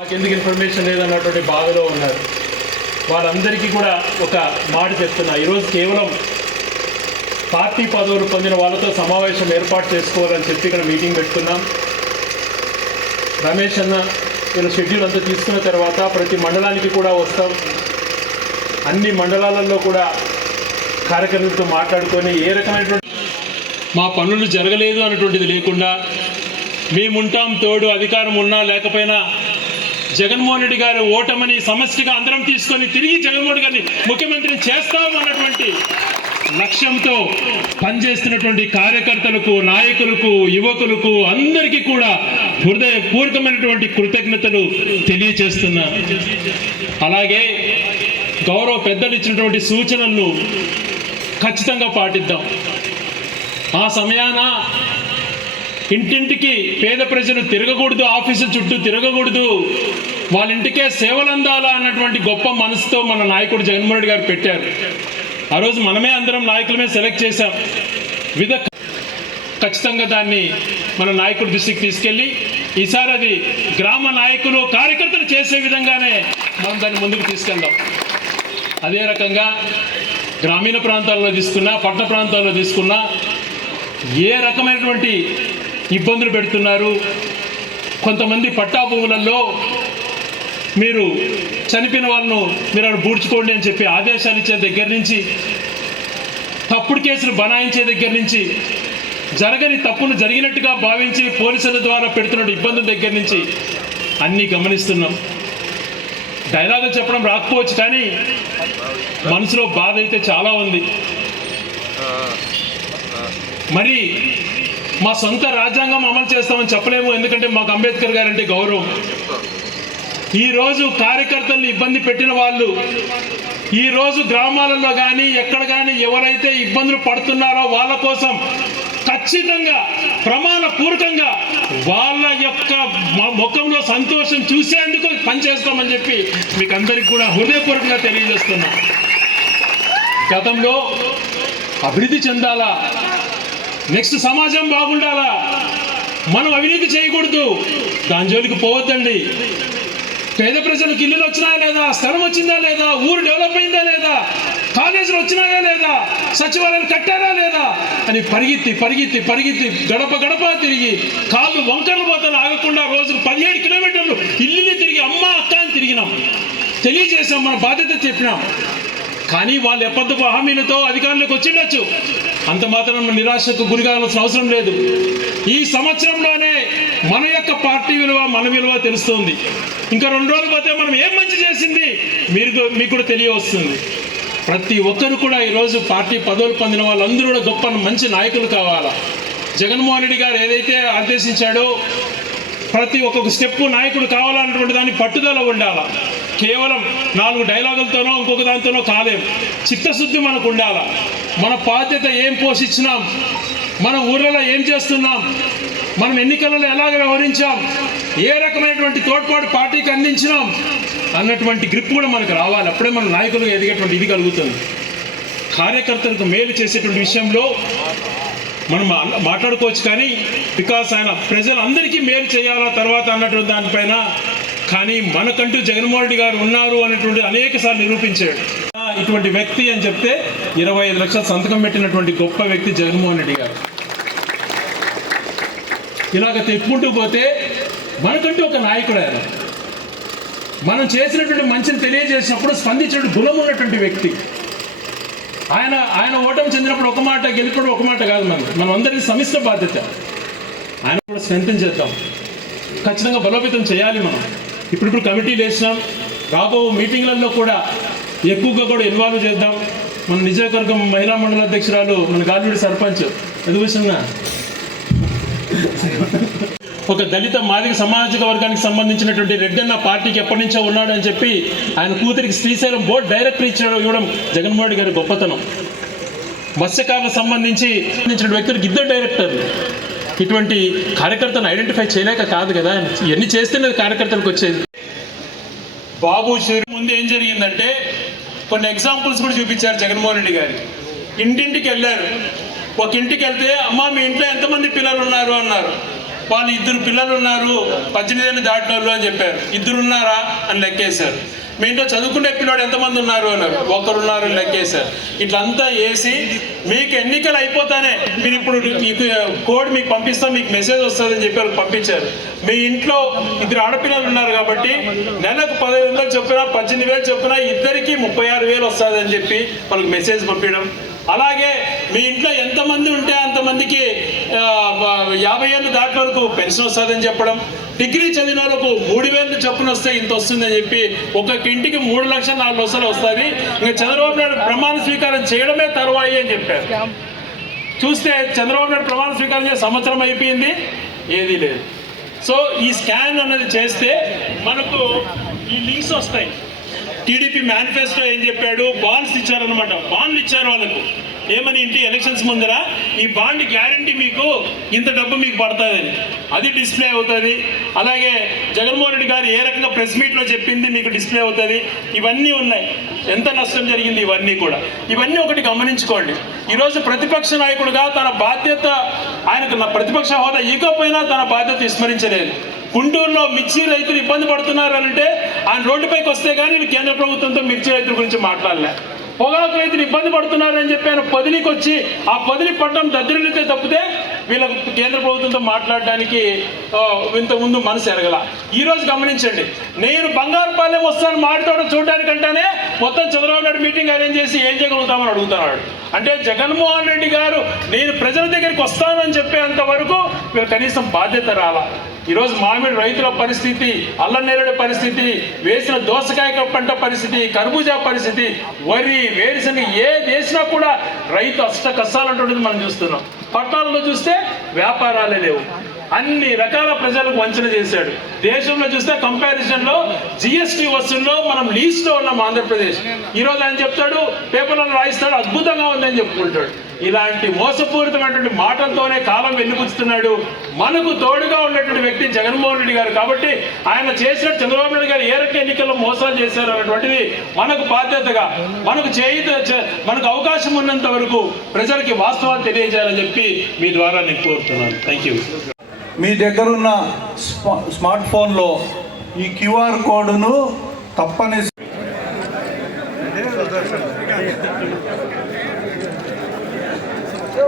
నాకు ఎందుకు ఇన్ఫర్మేషన్ లేదన్నటువంటి బాధలో ఉన్నారు. వాళ్ళందరికీ కూడా ఒక మాట చెప్తున్నా. ఈరోజు కేవలం పార్టీ పదవులు పొందిన వాళ్ళతో సమావేశం ఏర్పాటు చేసుకోవాలని చెప్పి ఇక్కడ మీటింగ్ పెట్టుకున్నాం. రమేష్ అన్న నేను షెడ్యూల్ అంతా తీసుకున్న తర్వాత ప్రతి మండలానికి కూడా వస్తాం. అన్ని మండలాలలో కూడా కార్యకర్తలతో మాట్లాడుకొని ఏ రకమైనటువంటి మా పనులు జరగలేదు అన్నటువంటిది లేకుండా మేముంటాం తోడు అధికారం ఉన్నా లేకపోయినా జగన్మోహన్ రెడ్డి గారి ఓటమని సమష్టిగా అందరం తీసుకొని తిరిగి జగన్మోహన్ గారిని ముఖ్యమంత్రిని చేస్తాం అన్నటువంటి లక్ష్యంతో పనిచేస్తున్నటువంటి కార్యకర్తలకు నాయకులకు యువకులకు అందరికీ కూడా హృదయపూర్వకమైనటువంటి కృతజ్ఞతలు తెలియచేస్తున్నా అలాగే గౌరవ పెద్దలు ఇచ్చినటువంటి సూచనలను ఖచ్చితంగా పాటిద్దాం. ఆ సమయాన ఇంటింటికి పేద ప్రజలు తిరగకూడదు ఆఫీసు చుట్టూ తిరగకూడదు. వాళ్ళ ఇంటికే సేవలు అందాలా అన్నటువంటి గొప్ప మనసుతో మన నాయకుడు జగన్మోహన్ రెడ్డి గారు పెట్టారు. ఆ రోజు మనమే అందరం నాయకులమే సెలెక్ట్ చేశాం. విధ ఖచ్చితంగా దాన్ని మన నాయకుడి దృష్టికి తీసుకెళ్ళి ఈసారి అది గ్రామ నాయకులు కార్యకర్తలు చేసే విధంగానే మనం దాన్ని ముందుకు తీసుకెళ్దాం. అదే రకంగా గ్రామీణ ప్రాంతాల్లో తీసుకున్నా పట్టణ ప్రాంతాల్లో తీసుకున్నా ఏ రకమైనటువంటి ఇబ్బందులు పెడుతున్నారు. కొంతమంది పట్టా భూములలో మీరు చనిపోయిన వాళ్ళను మీరు అక్కడ బూడ్చుకోండి అని చెప్పి ఆదేశాలు ఇచ్చే దగ్గర నుంచి తప్పుడు కేసులు బనాయించే దగ్గర నుంచి జరగని తప్పును జరిగినట్టుగా భావించి పోలీసుల ద్వారా పెడుతున్న ఇబ్బందుల దగ్గర నుంచి అన్నీ గమనిస్తున్నాం. డైలాగులు చెప్పడం రాకపోవచ్చు కానీ మనసులో బాధ అయితే చాలా ఉంది. మరి మా సొంత రాజ్యాంగం అమలు చేస్తామని చెప్పలేము ఎందుకంటే మాకు అంబేద్కర్ గారంటే గౌరవం. ఈరోజు కార్యకర్తలను ఇబ్బంది పెట్టిన వాళ్ళు ఈరోజు గ్రామాలలో కానీ ఎక్కడ కానీ ఎవరైతే ఇబ్బందులు పడుతున్నారో వాళ్ళ కోసం ఖచ్చితంగా ప్రమాణపూర్వకంగా వాళ్ళ యొక్క ముఖంలో సంతోషం చూసేందుకు పనిచేస్తామని చెప్పి మీకు అందరికి కూడా హృదయపూర్వకంగా తెలియజేస్తున్నా. గతంలో అభివృద్ధి చెందాలా నెక్స్ట్ సమాజం బాగుండాలా? మనం అవినీతి చేయకూడదు. దాని జోలికి పోవద్దండి. పేద ప్రజలకు ఇల్లులు వచ్చినాయా లేదా స్థలం వచ్చిందా లేదా ఊరు డెవలప్ అయిందా లేదా కాలేజీలు వచ్చినాయా లేదా సచివాలయాలు కట్టారా లేదా అని పరిగెత్తి పరిగెత్తి పరిగెత్తి గడప గడప తిరిగి కాళ్ళు వంకర్లు పోతాను ఆగకుండా రోజుకు పదిహేడు కిలోమీటర్లు ఇల్లుని తిరిగి అమ్మ అక్క అని తిరిగినాం. తెలియజేసాం మన బాధ్యత చెప్పినాం. కానీ వాళ్ళు ఎప్పటికీ హామీలతో అధికారులకు వచ్చిండొచ్చు అంత మాత్రం నిరాశకు గురి కావాల్సిన అవసరం లేదు. ఈ సంవత్సరంలోనే మన యొక్క పార్టీ విలువ మన విలువ తెలుస్తుంది. ఇంకా రెండు రోజులు పోతే మనం ఏం మంచి చేసింది? మీరు మీకు కూడా తెలియవస్తుంది. ప్రతి ఒక్కరు కూడా ఈరోజు పార్టీ పదవులు పొందిన వాళ్ళందరూ కూడా గొప్ప మంచి నాయకులు కావాలా? జగన్మోహన్ రెడ్డి గారు ఏదైతే ఆదేశించాడో ప్రతి ఒక్కొక్క స్టెప్ నాయకుడు కావాలన్నటువంటి దాన్ని పట్టుదల ఉండాల? కేవలం నాలుగు డైలాగులతోనో ఇంకొక దానితోనో కాలేం. చిత్తశుద్ధి మనకు ఉండాల మన బాధ్యత ఏం పోషించినాం? మన ఊర్లలో ఏం చేస్తున్నాం? మనం ఎన్నికలలో ఎలాగ వ్యవహరించాం? ఏ రకమైనటువంటి తోడ్పాటు పార్టీకి అందించినాం? అన్నటువంటి గ్రిప్ కూడా మనకు రావాలి. అప్పుడే మన నాయకులు ఎదిగేటువంటి ఇది కలుగుతుంది. కార్యకర్తలకు మేలు చేసేటువంటి విషయంలో మనం మా- మాట్లాడుకోవచ్చు కానీ బికాస్ ఆయన ప్రజలందరికీ మేలు చేయాలా తర్వాత అన్నటువంటి దానిపైన కానీ మనకంటూ జగన్మోహన్ రెడ్డి గారు ఉన్నారు అనేటువంటి అనేక సార్లు నిరూపించాడు. ఆ, ఇటువంటి వ్యక్తి అని చెప్తే ఇరవై ఐదు లక్షల సంతకం పెట్టినటువంటి గొప్ప వ్యక్తి జగన్మోహన్ రెడ్డి గారు. ఇలాగ తెప్పుకుంటూ పోతే మనకంటూ ఒక నాయకుడు ఆయన. మనం చేసినటువంటి మంచిని తెలియజేసినప్పుడు స్పందించినటువంటి గుణం ఉన్నటువంటి వ్యక్తి. ఆయన ఆయన ఓటమి చెందినప్పుడు ఒక మాట గెలిపడం ఒక మాట కాదు మనం. మనం అందరికీ సమిష్ట బాధ్యత. ఆయన కూడా స్ట్రెంగ్ చేద్దాం. ఖచ్చితంగా బలోపేతం చేయాలి మనం. ఇప్పుడిప్పుడు కమిటీలు వేసినాం రాబో మీటింగ్లలో కూడా ఎక్కువగా కూడా ఇన్వాల్వ్ చేద్దాం. మన నిజవర్గం మహిళా మండల అధ్యక్షురాలు మన గాలివీడి సర్పంచ్. ఎదుగుతున్నా ఒక దళిత మాదిక సామాజిక వర్గానికి సంబంధించినటువంటి రెడ్డన్న పార్టీకి ఎప్పటి నుంచో ఉన్నాడు అని చెప్పి ఆయన కూతురికి శ్రీశైలం బోర్డు డైరెక్టర్ ఇచ్చాడు ఇవ్వడం జగన్మోహన్ రెడ్డి గారి గొప్పతనం. మత్స్యకారులకు సంబంధించి సంబంధించిన వ్యక్తులకు ఇద్దరు డైరెక్టర్లు. ఇటువంటి కార్యకర్తను ఐడెంటిఫై చేయలేక కాదు కదా. ఇవన్నీ చేస్తేనే కార్యకర్తలకు వచ్చేది. బాబు షూరి ముందు ఏం జరిగిందంటే కొన్ని ఎగ్జాంపుల్స్ కూడా చూపించారు జగన్మోహన్ రెడ్డి గారు. ఇంటింటికి వెళ్ళారు. ఒక ఇంటికి వెళ్తే అమ్మ మీ ఇంట్లో ఎంతమంది పిల్లలు ఉన్నారు అన్నారు. వాళ్ళు ఇద్దరు పిల్లలు ఉన్నారు పద్దెనిమిది ఏళ్ళు అని చెప్పారు. ఇద్దరు ఉన్నారా అని లెక్కేశారు. మీ ఇంట్లో చదువుకునే పిల్లోడు ఎంతమంది ఉన్నారు అన్నారు. ఒకరున్నారు లెక్కేశారు. ఇట్లంతా వేసి మీకు ఎన్నికలు అయిపోతానే. మీరు ఇప్పుడు మీకు కోడ్ మీకు పంపిస్తాం మీకు మెసేజ్ వస్తుందని చెప్పి వాళ్ళు పంపించారు. మీ ఇంట్లో ఇద్దరు ఆడపిల్లలు ఉన్నారు కాబట్టి నెలకు పదహైదు వందలు చొప్పున పద్దెనిమిది వేలు చొప్పున ఇద్దరికి ముప్పై ఆరు వేలు వస్తుందని చెప్పి వాళ్ళకి మెసేజ్ పంపించడం. అలాగే మీ ఇంట్లో ఎంతమంది ఉంటే అంతమందికి యాభై ఏళ్ళు దాటి వరకు పెన్షన్ వస్తుందని చెప్పడం. డిగ్రీ చదివిన వరకు మూడు వేలు చొప్పున వస్తే ఇంత వస్తుందని చెప్పి ఒక్కొక్క ఇంటికి మూడు లక్షల నాలుగు లక్షలు వస్తుంది ఇంకా చంద్రబాబు నాయుడు ప్రమాణ స్వీకారం చేయడమే తర్వాయి అని చెప్పారు. చూస్తే చంద్రబాబు నాయుడు ప్రమాణ స్వీకారం చేసి సంవత్సరం అయిపోయింది. ఏదీ లేదు. సో ఈ స్కాన్ అన్నది చేస్తే మనకు ఈ లింక్స్ వస్తాయి. టీడీపీ మేనిఫెస్టో ఏం చెప్పాడు? బాండ్స్ ఇచ్చారనమాట బాండ్లు ఇచ్చారు వాళ్ళకు. ఏమని ఇంటి ఎలక్షన్స్ ముందర ఈ బాండ్ గ్యారంటీ మీకు ఇంత డబ్బు మీకు పడుతుందని అది డిస్ప్లే అవుతుంది. అలాగే జగన్మోహన్ రెడ్డి గారు ఏ రకంగా ప్రెస్ మీట్లో చెప్పింది మీకు డిస్ప్లే అవుతుంది. ఇవన్నీ ఉన్నాయి. ఎంత నష్టం జరిగింది ఇవన్నీ కూడా. ఇవన్నీ ఒకటి గమనించుకోండి. ఈరోజు ప్రతిపక్ష నాయకుడుగా తన బాధ్యత ఆయనకు నా ప్రతిపక్ష హోదా ఇకపోయినా తన బాధ్యత విస్మరించలేదు. గుంటూరులో మిర్చి రైతులు ఇబ్బంది పడుతున్నారు అంటే ఆయన రోడ్డుపైకి వస్తే కానీ కేంద్ర ప్రభుత్వంతో మిర్చి రైతుల గురించి మాట్లాడలే. పొగాకు రైతులు ఇబ్బంది పడుతున్నారని చెప్పాను చెప్పి ఆయన వచ్చి ఆ పదిలి పట్టడం దద్దరిల్లితే తప్పితే వీళ్ళకు కేంద్ర ప్రభుత్వంతో మాట్లాడడానికి ఇంతకుముందు మనసు ఎరగల. ఈరోజు గమనించండి నేను బంగారుపాలెం వస్తాను మాట్లాడడం చూడడానికంటేనే మొత్తం చంద్రబాబు నాయుడు మీటింగ్ అరేంజ్ చేసి ఏం చేయగలుగుతామని అడుగుతున్నాడు. అంటే జగన్మోహన్ రెడ్డి గారు నేను ప్రజల దగ్గరికి వస్తానని చెప్పేంత వరకు వీళ్ళు కనీసం బాధ్యత రాలా. ఈరోజు మామిడి రైతుల పరిస్థితి అల్లనేరుడు పరిస్థితి వేసిన దోసకాయ పంట పరిస్థితి కర్బూజా పరిస్థితి వరి వేరుశనగ ఏ వేసినా కూడా రైతు అష్ట కష్టాలంటుండేది మనం చూస్తున్నాం. పట్టణాల్లో చూస్తే వ్యాపారాలే లేవు. అన్ని రకాల ప్రజలకు వంచన చేశాడు. దేశంలో చూస్తే కంపారిజన్లో జిఎస్టి వసూల్లో మనం లీస్ట్లో ఉన్నాం ఆంధ్రప్రదేశ్. ఈరోజు ఆయన చెప్తాడు పేపర్లను రాయిస్తాడు అద్భుతంగా ఉందని చెప్పుకుంటాడు. ఇలాంటి మోసపూరితమైనటువంటి మాటలతోనే కాలం వెళ్ళిపుచ్చుతున్నాడు మనకు తోడుగా ఉన్నటువంటి వ్యక్తి జగన్మోహన్ రెడ్డి గారు కాబట్టి ఆయన చేసిన చంద్రబాబు నాయుడు గారు ఏ రకం ఎన్నికల్లో మోసాలు చేశారు అనేటువంటిది మనకు బాధ్యతగా మనకు చేయుత మనకు అవకాశం ఉన్నంత వరకు ప్రజలకి వాస్తవాలు తెలియజేయాలని చెప్పి మీ ద్వారా నేను కోరుతున్నాను. థ్యాంక్ యూ మీ దగ్గరున్న స్మార్ట్ ఫోన్లో ఈ క్యూఆర్ కోడ్ను